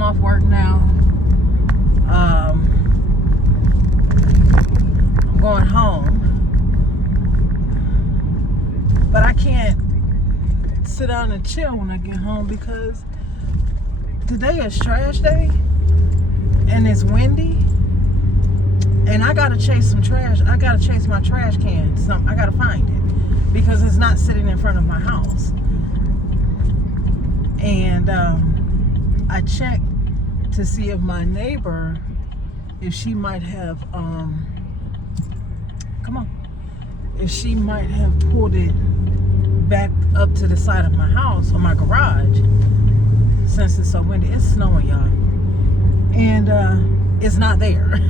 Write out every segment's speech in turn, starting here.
I'm off work now. I'm going home, but I can't sit down and chill when I get home because today is trash day and it's windy, and I gotta chase some trash. I gotta chase my trash can. I gotta find it because it's not sitting in front of my house. And I checked to see if my neighbor, if she might have if she might have pulled it back up to the side of my house or my garage, since it's so windy. It's snowing, y'all, and it's not there.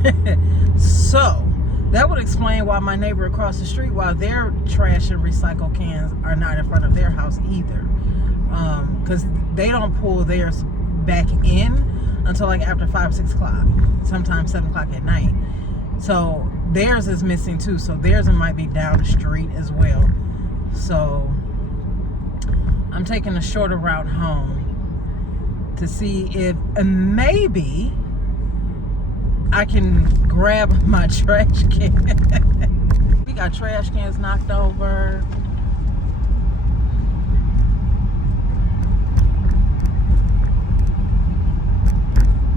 So that would explain why my neighbor across the street, why their trash and recycle cans are not in front of their house either, because they don't pull theirs back in until like after 5, 6 o'clock, sometimes 7 o'clock at night. So theirs is missing too. So theirs might be down the street as well. So I'm taking a shorter route home to see if maybe I can grab my trash can. We got trash cans knocked over.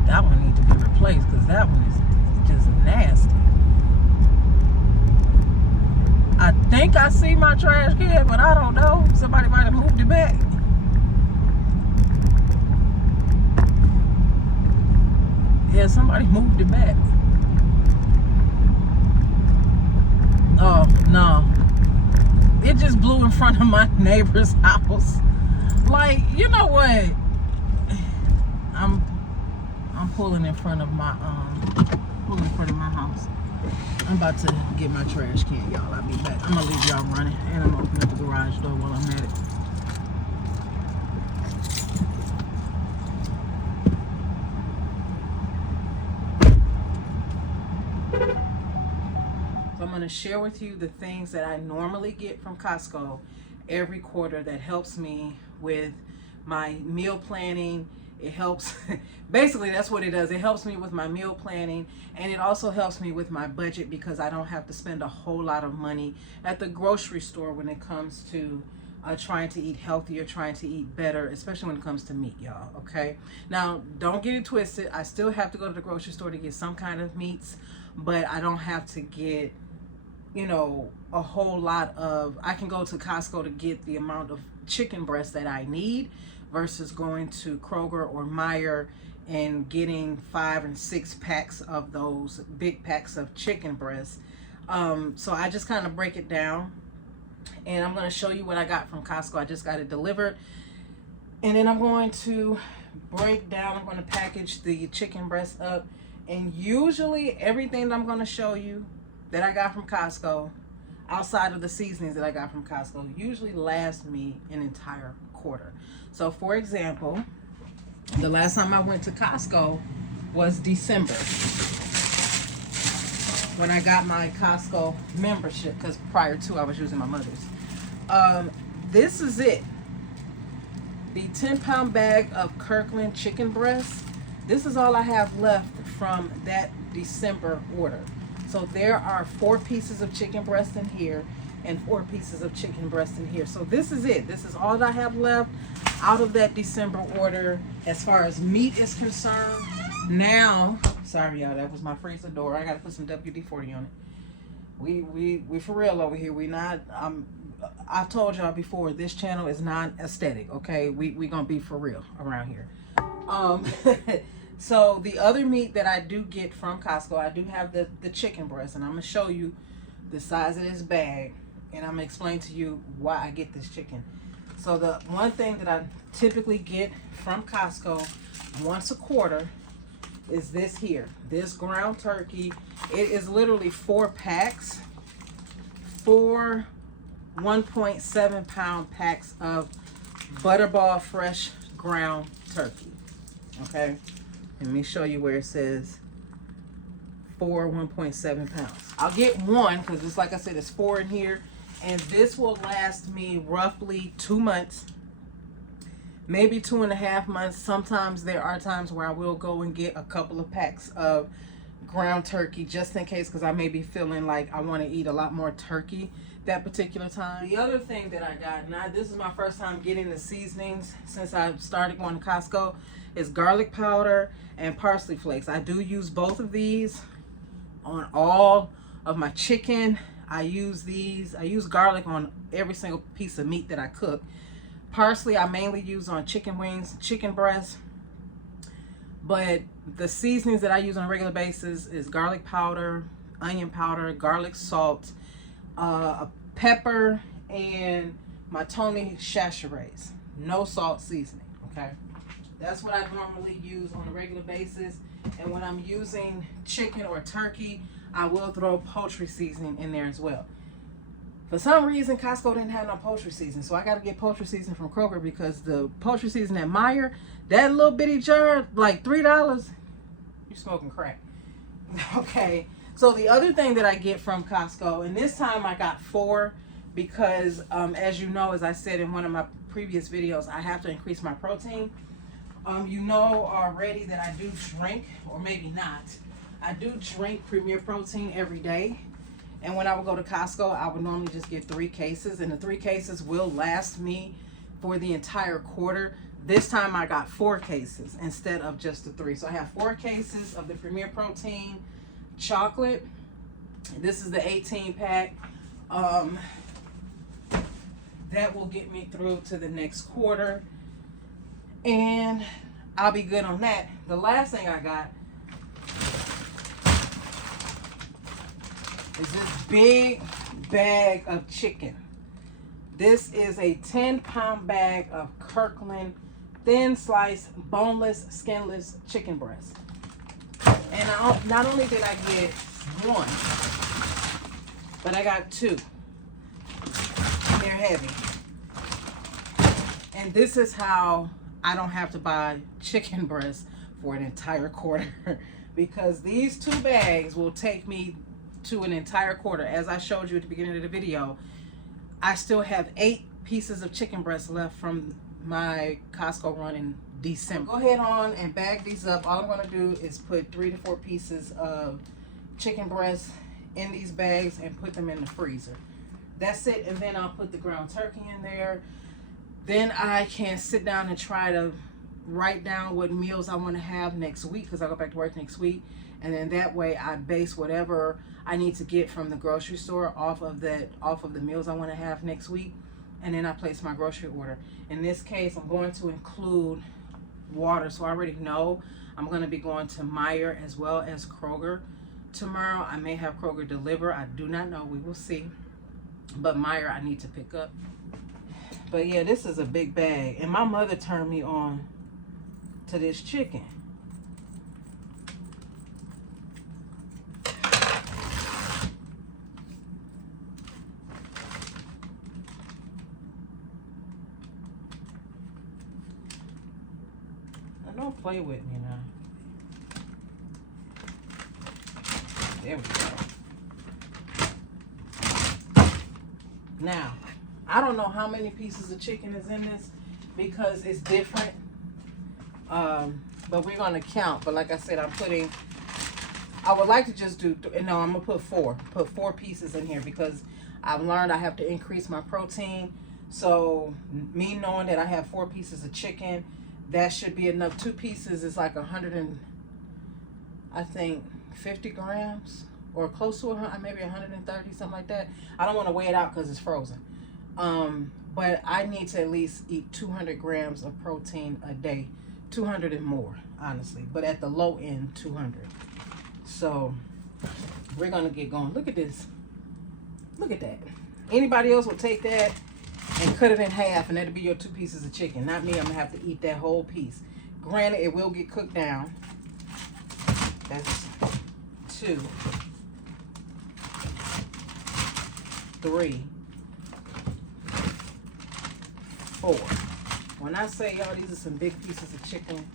That one needs to be replaced because that one is just nasty. I think I see my trash can, but I don't know. Somebody might have moved it back. Yeah, somebody moved it back. Oh, no. It just blew in front of my neighbor's house. Like, you know what? I'm pulling in front of my house. I'm about to get my trash can, y'all. I'll be back. I'm gonna leave y'all running, and I'm gonna open up the garage door while I'm at it. So I'm gonna share with you the things that I normally get from Costco every quarter that helps me with my meal planning. It helps, basically that's what it does. It helps me with my meal planning, and it also helps me with my budget because I don't have to spend a whole lot of money at the grocery store when it comes to trying to eat healthier, trying to eat better, especially when it comes to meat, y'all, okay? Now, don't get it twisted. I still have to go to the grocery store to get some kind of meats, but I don't have to get, you know, a whole lot of, I can go to Costco to get the amount of chicken breast that I need versus going to Kroger or Meijer and getting 5 and 6 packs of those big packs of chicken breast. So I just kind of break it down, and I'm going to show you what I got from Costco. I just got it delivered, and then I'm going to break down, I'm going to package the chicken breast up, and usually everything that I'm going to show you that I got from Costco, outside of the seasonings that I got from Costco, usually lasts me an entire quarter. So for example, the last time I went to Costco was December, when I got my Costco membership, because prior to I was using my mother's. This is it. The 10-pound bag of Kirkland chicken breast. This is all I have left from that December order. So there are 4 pieces of chicken breast in here and 4 pieces of chicken breast in here. So this is it. This is all that I have left out of that December order as far as meat is concerned. Now, sorry y'all, that was my freezer door. I gotta put some WD-40 on it. We for real over here. We not, I've told y'all before, this channel is not aesthetic, okay? We gonna be for real around here. So the other meat that I do get from Costco, I do have the chicken breast, and I'm gonna show you the size of this bag, and I'm gonna explain to you why I get this chicken. So the one thing that I typically get from Costco once a quarter is this here, this ground turkey. It is literally 4 packs, 4 1.7 pound packs of Butterball fresh ground turkey. Okay, let me show you where it says 4 1.7 pounds. I'll get one because it's, like I said, it's 4 in here, and this will last me roughly 2 months. maybe 2.5 months. Sometimes there are times where I will go and get a couple of packs of ground turkey just in case, because I may be feeling like I want to eat a lot more turkey that particular time. The other thing that I got, now this is my first time getting the seasonings since I started going to Costco, is garlic powder and parsley flakes. I do use both of these on all of my chicken. I use garlic on every single piece of meat that I cook. Parsley I mainly use on chicken wings, chicken breasts. But the seasonings that I use on a regular basis is garlic powder, onion powder, garlic salt, a pepper, and my Tony Chachere's. No salt seasoning, okay? That's what I normally use on a regular basis. And when I'm using chicken or turkey, I will throw poultry seasoning in there as well. For some reason, Costco didn't have no poultry seasoning, so I got to get poultry seasoning from Kroger, because the poultry seasoning at Meijer, that little bitty jar, like $3, you're smoking crack. Okay, so the other thing that I get from Costco, and this time I got 4, because as you know, as I said in one of my previous videos, I have to increase my protein. You know already that I do drink, or maybe not, I do drink Premier Protein every day. And when I would go to Costco, I would normally just get 3 cases, and the 3 cases will last me for the entire quarter. This time I got 4 cases instead of just the 3. So I have 4 cases of the Premier Protein chocolate. This is the 18 pack. That will get me through to the next quarter, and I'll be good on that. The last thing I got is this big bag of chicken. This is a 10-pound bag of Kirkland thin sliced, boneless, skinless chicken breast. And not only did I get 1, but I got 2. And they're heavy. And this is how I don't have to buy chicken breast for an entire quarter, because these 2 bags will take me to an entire quarter. As I showed you at the beginning of the video, I still have 8 pieces of chicken breast left from my Costco run in December. Go ahead on and bag these up. All I'm going to do is put 3 to 4 pieces of chicken breast in these bags and put them in the freezer. That's it. And then I'll put the ground turkey in there. Then I can sit down and try to write down what meals I want to have next week, because I go back to work next week. And then that way I base whatever I need to get from the grocery store off of the meals I want to have next week. And then I place my grocery order. In this case, I'm going to include water. So I already know I'm going to be going to Meijer as well as Kroger tomorrow. I may have Kroger deliver. I do not know. We will see. But Meijer I need to pick up. But yeah, this is a big bag. And my mother turned me on to this chicken. Don't play with me now. There we go. Now, I don't know how many pieces of chicken is in this, because it's different. But we're going to count. But like I said, I would like to just do, no, I'm going to put 4. Put 4 pieces in here, because I've learned I have to increase my protein. So me knowing that I have 4 pieces of chicken, that should be enough. 2 pieces is like 50 grams, or close to 100, maybe 130, something like that. I don't want to weigh it out because it's frozen. But I need to at least eat 200 grams of protein a day. 200 and more, honestly. But at the low end, 200. So we're going to get going. Look at this. Look at that. Anybody else would take that and cut it in half, and that'll be your 2 pieces of chicken. Not me. I'm gonna have to eat that whole piece. Granted, it will get cooked down. That's 2, 3, 4. When I say, y'all, these are some big pieces of chicken.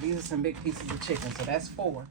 These are some big pieces of chicken. So that's 4.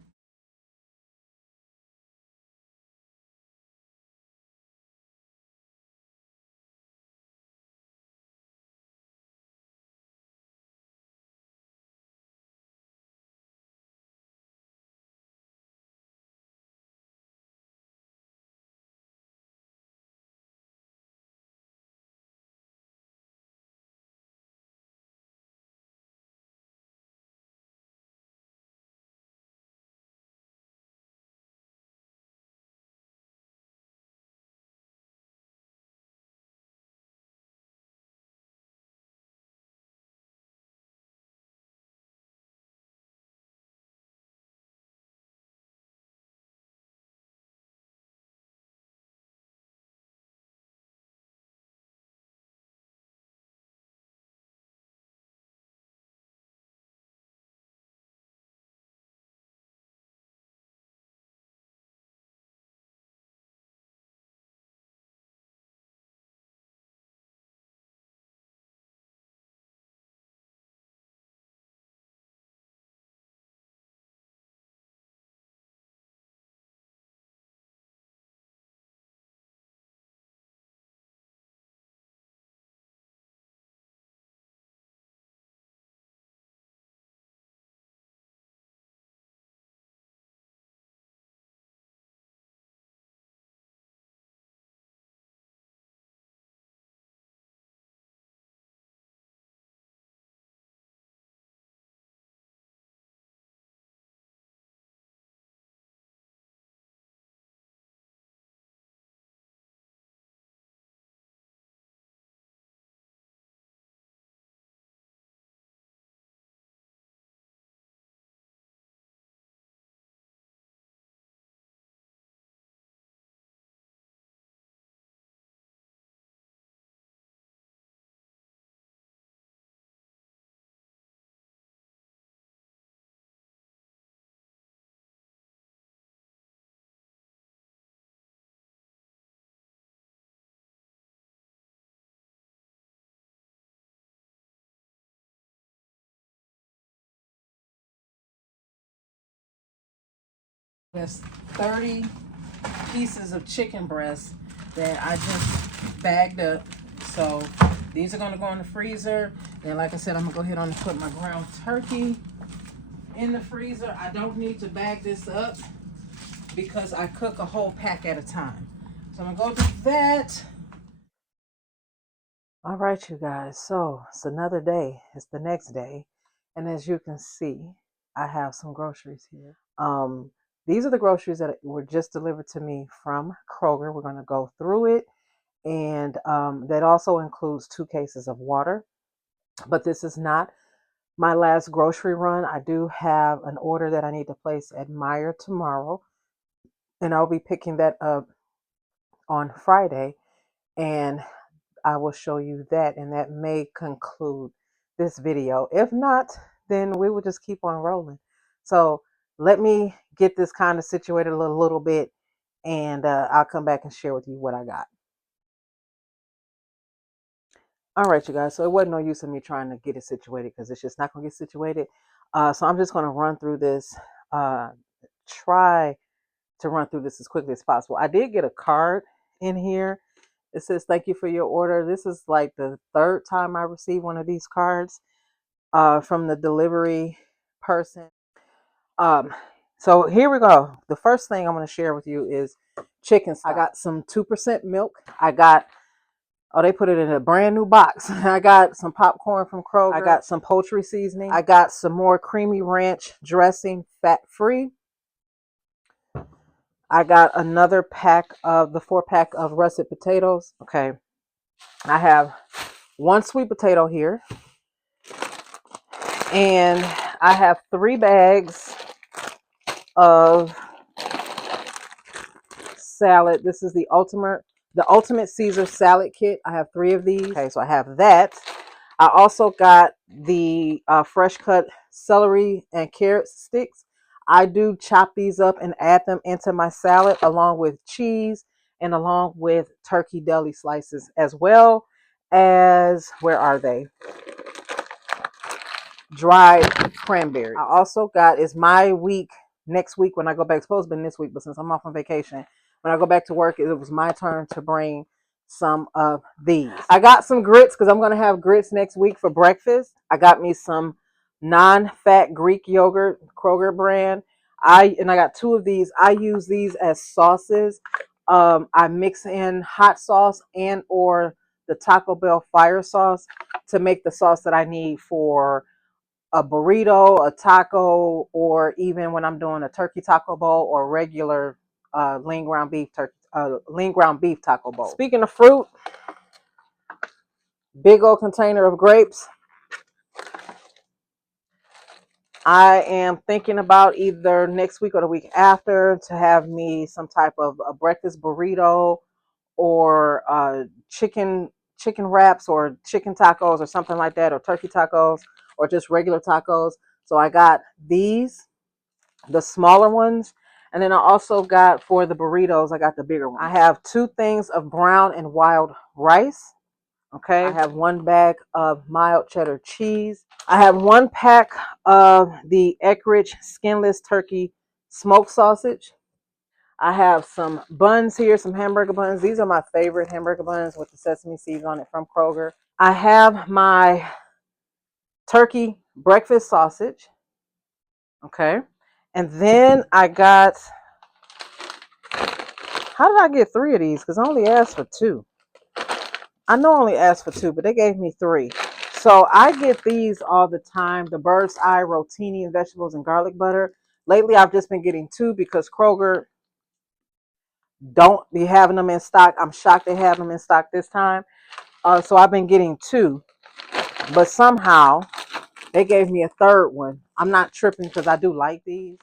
There's 30 pieces of chicken breast that I just bagged up. So these are going to go in the freezer. And like I said, I'm going to go ahead and put my ground turkey in the freezer. I don't need to bag this up because I cook a whole pack at a time. So I'm going to go do that. All right, you guys. So it's another day. It's the next day. And as you can see, I have some groceries here. These are the groceries that were just delivered to me from Kroger. We're going to go through it. And that also includes 2 cases of water. But this is not my last grocery run. I do have an order that I need to place at Meijer tomorrow. And I'll be picking that up on Friday. And I will show you that. And that may conclude this video. If not, then we will just keep on rolling. So let me get this kind of situated a little bit. And I'll come back and share with you what I got. All right, you guys. So it wasn't no use in me trying to get it situated because it's just not going to get situated. So I'm just going to run through this, try to run through this as quickly as possible. I did get a card in here. It says, thank you for your order. This is like the 3rd time I received one of these cards from the delivery person. So here we go. The first thing I'm going to share with you is chicken stock. I got some 2% milk. I got, oh, they put it in a brand new box. I got some popcorn from Kroger. I got some poultry seasoning. I got some more creamy ranch dressing, fat-free. I got another pack of the 4-pack of russet potatoes. Okay. I have 1 sweet potato here. And I have 3 bags of salad. This is the ultimate Caesar salad kit. I have 3 of these. Okay, so I have that. I also got the fresh cut celery and carrot sticks. I do chop these up and add them into my salad along with cheese and along with turkey deli slices, as well as, where are they? Dried cranberries. I also got, is my week next week when I go back. It's supposed to be this week, but since I'm off on vacation, when I go back to work, it was my turn to bring some of these. I got some grits because I'm going to have grits next week for breakfast. I got me some non-fat Greek yogurt, Kroger brand. I got 2 of these. I use these as sauces. I mix in hot sauce and or the Taco Bell fire sauce to make the sauce that I need for a burrito, a taco, or even when I'm doing a turkey taco bowl or regular lean ground beef taco bowl. Speaking of fruit, big old container of grapes. I am thinking about either next week or the week after to have me some type of a breakfast burrito or chicken wraps or chicken tacos or something like that, or turkey tacos or just regular tacos. So I got these, the smaller ones, and then I also got, for the burritos, I got the bigger one. I have 2 things of brown and wild rice. Okay, I have 1 bag of mild cheddar cheese. I have 1 pack of the Eckrich skinless turkey smoked sausage. I have some buns here, some hamburger buns. These are my favorite hamburger buns with the sesame seeds on it from Kroger. I have my turkey breakfast sausage. Okay. And then I got, how did I get 3 of these? Because I only asked for 2. I know I only asked for 2, but they gave me 3. So I get these all the time. The Bird's Eye Rotini and vegetables and garlic butter. Lately, I've just been getting 2 because Kroger don't be having them in stock. I'm shocked they have them in stock this time. So I've been getting 2. But somehow, they gave me a 3rd one. I'm not tripping because I do like these.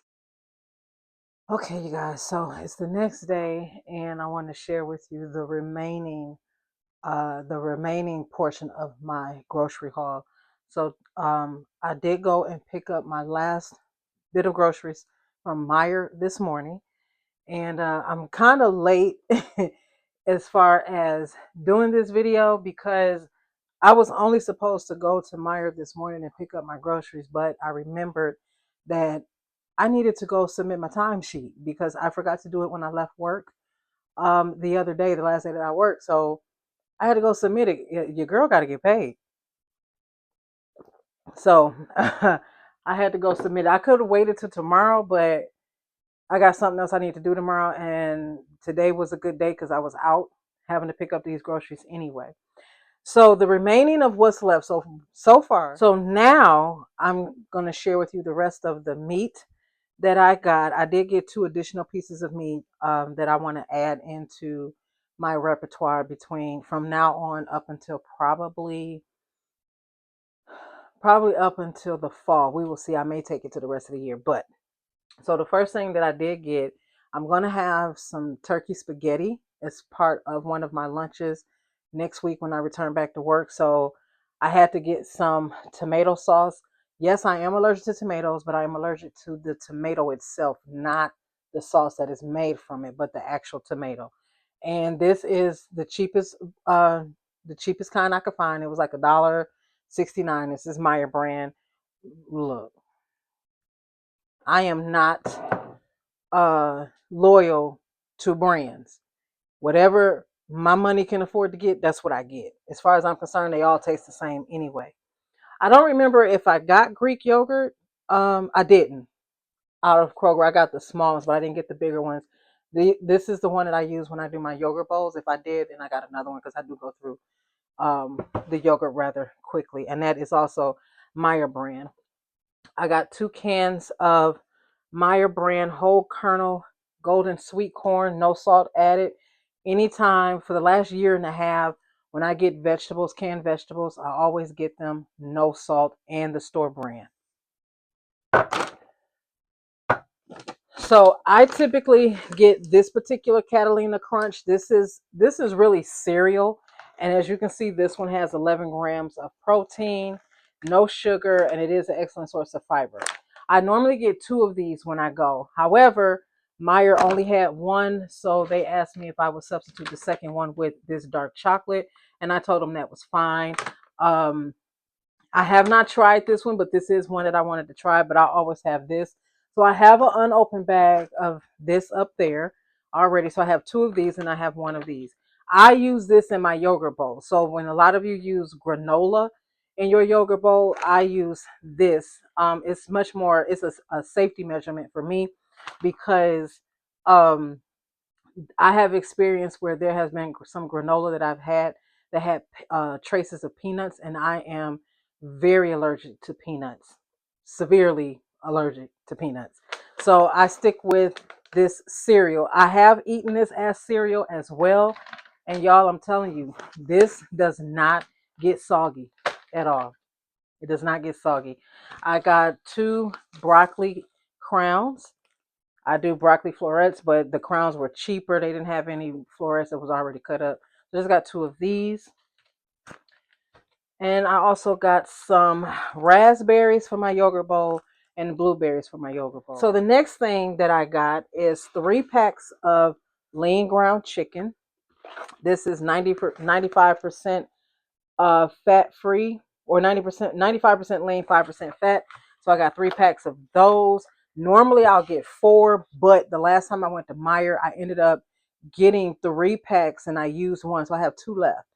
Okay, you guys, so it's the next day, and I want to share with you the remaining portion of my grocery haul. So I did go and pick up my last bit of groceries from Meijer this morning, and I'm kind of late as far as doing this video because I was only supposed to go to Meijer this morning and pick up my groceries, but I remembered that I needed to go submit my timesheet because I forgot to do it when I left work the other day, the last day that I worked. So I had to go submit it. Your girl got to get paid. So I had to go submit it. I could have waited till tomorrow, but I got something else I need to do tomorrow. And today was a good day because I was out having to pick up these groceries anyway. So the remaining of what's left so far. So now I'm gonna share with you the rest of the meat that I got. I did get 2 additional pieces of meat that I want to add into my repertoire between from now on up until probably up until the fall. We will see. I may take it to the rest of the year, but so the first thing that I did get, I'm gonna have some turkey spaghetti as part of one of my lunches next week when I return back to work. So I had to get some tomato sauce. Yes, I am allergic to tomatoes, but I am allergic to the tomato itself, not the sauce that is made from it, but the actual tomato. And this is uh, the cheapest kind I could find. It was like $1.69. This is Meyer brand. Look, I am not loyal to brands. Whatever my money can afford to get, that's what I get. As far as I'm concerned, they all taste the same anyway. I don't remember if I got Greek yogurt. I didn't. Out of Kroger, I got the smallest, but I didn't get the bigger ones. This is the one that I use when I do my yogurt bowls. If I did, then I got another one because I do go through the yogurt rather quickly, and that is also Meyer brand. I got 2 cans of Meyer brand whole kernel golden sweet corn, no salt added. Anytime for the last year and a half, when I get vegetables, canned vegetables, I always get them no salt and the store brand. So I typically get this particular Catalina Crunch. This is really cereal, and as you can see, this one has 11 grams of protein, no sugar, and it is an excellent source of fiber. I normally get 2 of these when I go. However, Meyer only had 1, so they asked me if I would substitute the second one with this dark chocolate, and I told them that was fine. Um, I have not tried this one, but this is one that I wanted to try, but I always have this. So I have an unopened bag of this up there already. So I have 2 of these and I have 1 of these. I use this in my yogurt bowl. So when a lot of you use granola in your yogurt bowl, I use this. It's much more, it's a safety measurement for me because um, I have experience where there has been some granola that I've had that had traces of peanuts, and I am very allergic to peanuts, severely allergic to peanuts. So I stick with this cereal. I have eaten this as cereal as well, and y'all, I'm telling you, this does not get soggy at all. It does not get soggy. I got 2 broccoli crowns. I do broccoli florets, but the crowns were cheaper. They didn't have any florets that was already cut up. So just got 2 of these. And I also got some raspberries for my yogurt bowl and blueberries for my yogurt bowl. So the next thing that I got is 3 packs of lean ground chicken. This is 95% fat free, or 90%, 95% lean, 5% fat. So I got 3 packs of those. Normally I'll get 4, but the last time I went to Meyer, I ended up getting 3 packs and I used 1. So I have 2 left.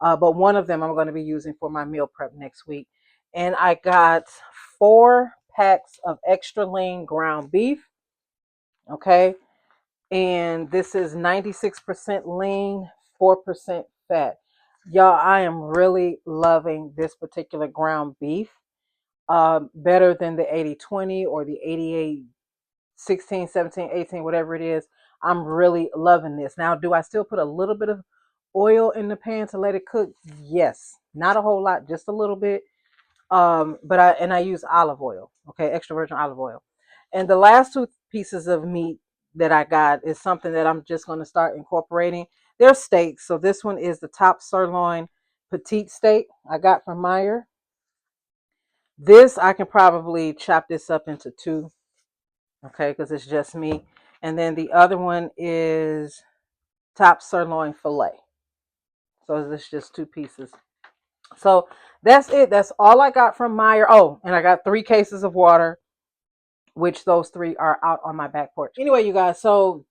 But one of them I'm going to be using for my meal prep next week. And I got 4 packs of extra lean ground beef. Okay. And this is 96% lean, 4% fat. Y'all, I am really loving this particular ground beef. Better than the 80/20 or the 88/16, 17, 18, whatever it is. I'm really loving this. Now, do I still put a little bit of oil in the pan to let it cook? Yes. Not a whole lot, just a little bit. But I use olive oil, okay, extra virgin olive oil. And the last 2 pieces of meat that I got is something that I'm just going to start incorporating. They're steaks. So this one is the top sirloin petite steak I got from Meyer. This I can probably chop this up into 2, okay, because it's just me. And then the other one is top sirloin fillet. So it's just 2 pieces. So that's it. That's all I got from Meyer. Oh, and I got 3 cases of water which those 3 are out on my back porch. Anyway, you guys, so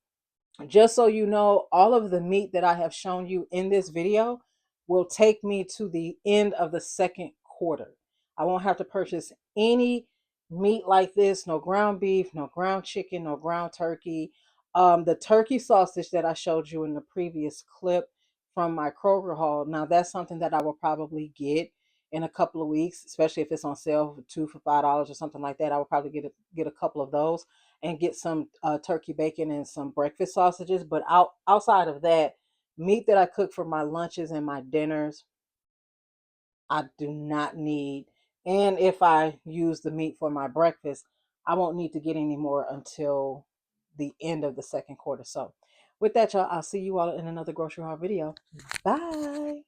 just so you know, all of the meat that I have shown you in this video will take me to the end of the second quarter. I won't have to purchase any meat like this, no ground beef, no ground chicken, no ground turkey. The turkey sausage that I showed you in the previous clip from my Kroger haul, now that's something that I will probably get in a couple of weeks, especially if it's on sale for 2 for $5 or something like that. I will probably get a couple of those and get some turkey bacon and some breakfast sausages. But outside of that, meat that I cook for my lunches and my dinners, I do not need. And if I use the meat for my breakfast, I won't need to get any more until the end of the second quarter. So with that, y'all, I'll see you all in another grocery haul video. Bye.